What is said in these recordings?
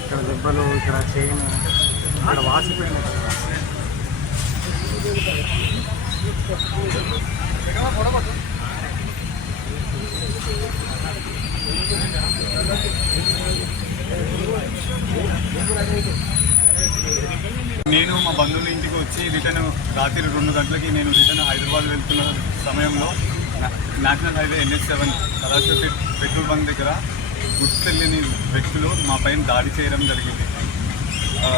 ఇక్కడ దెబ్బలు ఇక్కడ చేయను ఇక్కడ వాసిపోయినా నేను మా బంధువుల ఇంటికి వచ్చి రిటర్న్ రాత్రి రెండు గంటలకి నేను రిటర్న్ హైదరాబాద్ వెళ్తున్న సమయంలో నేషనల్ హైవే ఎన్హెచ్ సెవెన్ కళాశాల పెట్రోల్ బంక్ దగ్గర గుర్తు వ్యక్తులు మా పైన దాడి చేయడం జరిగింది. ఆ,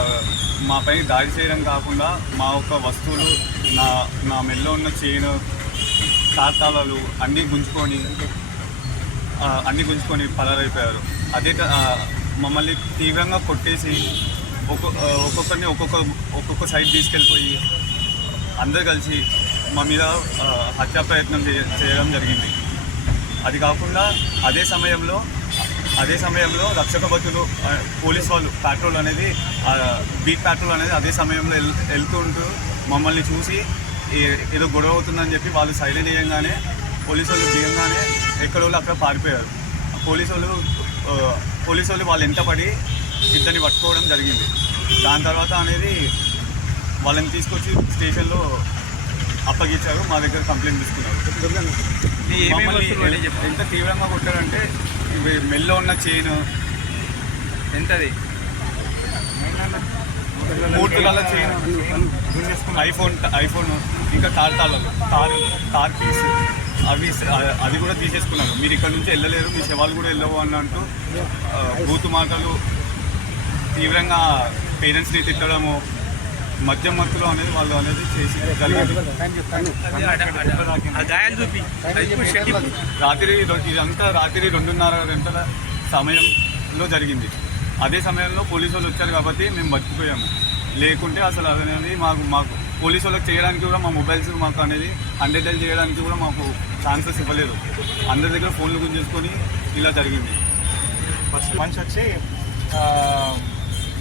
మా పైన దాడి చేయడం కాకుండా మా యొక్క వస్తువులు నా నా మెల్లో ఉన్న చైన్ తాళాలు అన్నీ గుంజుకొని అన్నీ గుంజుకొని పలారైపోయారు అదే మమ్మల్ని తీవ్రంగా కొట్టేసి ఒక్కొక్కరిని ఒక్కొక్క ఒక్కొక్క సైడ్ తీసుకెళ్ళిపోయి అందరు కలిసి మా మీద హత్యా ప్రయత్నం చేయడం జరిగింది. అది కాకుండా అదే సమయంలో అదే సమయంలో రక్షక భటులు పోలీస్ వాళ్ళు పెట్రోల్ అనేది బీట్ పెట్రోల్ అనేది అదే సమయంలో వెళ్తూ వెళ్తుంటూ మమ్మల్ని చూసి ఏ- ఏదో గొడవ అవుతుందని చెప్పి వాళ్ళు సైలెంట్ చేయగానే పోలీసు వాళ్ళు దిగంగానే ఎక్కడ వాళ్ళు అక్కడ పారిపోయారు. పోలీసు వాళ్ళు పోలీసు వాళ్ళు వాళ్ళు ఎంత పడి ఇద్దరిని పట్టుకోవడం జరిగింది. దాని తర్వాత అనేది వాళ్ళని తీసుకొచ్చి స్టేషన్లో అప్పగించారు మా దగ్గర కంప్లైంట్ తీసుకున్నారు. ఎంత తీవ్రంగా కొట్టారంటే ఇవి మెల్లో ఉన్న చైన్ ఎంతది? మూడు తులాల చైన్ ఐఫోన్ ఐఫోన్ ఇంకా తార్ తాళాలు తార్ తార్ పీస్. అవి అది కూడా తీసేసుకున్నారు. మీరు ఇక్కడ నుంచి వెళ్ళలేరు మీ శవాలు కూడా వెళ్ళవు అన్నట్టు ఆ, బూతు మాటలు తీవ్రంగా పేరెంట్స్ని తిట్టడము మద్యం మత్తులు అనేది వాళ్ళు అనేది చేసి. రాత్రి ఇదంతా రాత్రి రెండున్నర గంటల సమయంలో జరిగింది. అదే సమయంలో పోలీసు వాళ్ళు వచ్చారు కాబట్టి మేము బతికిపోయాము. లేకుంటే అసలు అనేది మాకు మాకు పోలీసు వాళ్ళకి చేయడానికి కూడా మా మొబైల్స్ మాకు అనేది హండ్రెడ్ డైల్ చేయడానికి కూడా మాకు ఛాన్సెస్ ఇవ్వలేదు. అందరి దగ్గర ఫోన్లు గుంజేసుకొని ఇలా జరిగింది. ఫస్ట్ మనిషి వచ్చి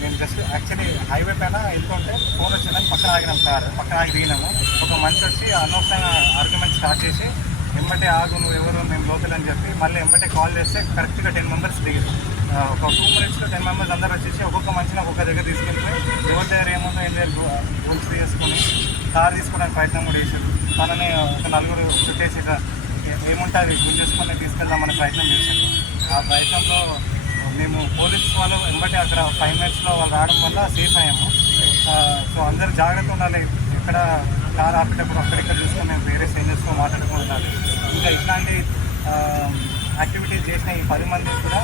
నేను జస్ట్ యాక్చువల్లీ హైవే పైన వెళ్తుంటే ఫోన్ వచ్చిందని పక్కన ఆగినాం కార్ పక్కన ఆగి దిగినాము. ఒక మనిషి వచ్చి అనవసరంగా ఆర్గ్యుమెంట్ స్టార్ట్ చేసి ఎంబటే ఆగు నువ్వు ఎవరు మేము లోకల్ అని చెప్పి మళ్ళీ ఎంబటే కాల్ చేస్తే కరెక్ట్గా టెన్ మెంబర్స్ దిగారు. ఒక టూ మినిట్స్లో టెన్ మెంబర్స్ అందరూ వచ్చేసి ఒక్కొక్క మనిషిని ఒక్కొక్క దగ్గర తీసుకెళ్తే ఎవరి దగ్గర ఏముందో ఏం లేదు రూల్స్ తీసుకొని కార్ తీసుకోవడానికి ప్రయత్నం కూడా చేశారు. తనని ఒక నలుగురు చుట్టేసి ఏముంటుంది గుంజేసుకొని తీసుకెళ్దామనే ప్రయత్నం చేశారు. ఆ ప్రయత్నంలో మేము పోలీస్ వాళ్ళు వెంబటి అక్కడ ఫైవ్ మినిట్స్లో వాళ్ళు రావడం వల్ల సేఫ్ అయ్యాము. సో అందరు జాగ్రత్త ఉండాలి. ఎక్కడ కార్ ఆపేటప్పుడు అక్కడిక్కడ చూసుకొని మేము వేరే స్ట్రేంజర్స్తో మాట్లాడుతూ ఉండాలి. ఇంకా ఇట్లాంటి యాక్టివిటీస్ చేసిన ఈ పది మంది కూడా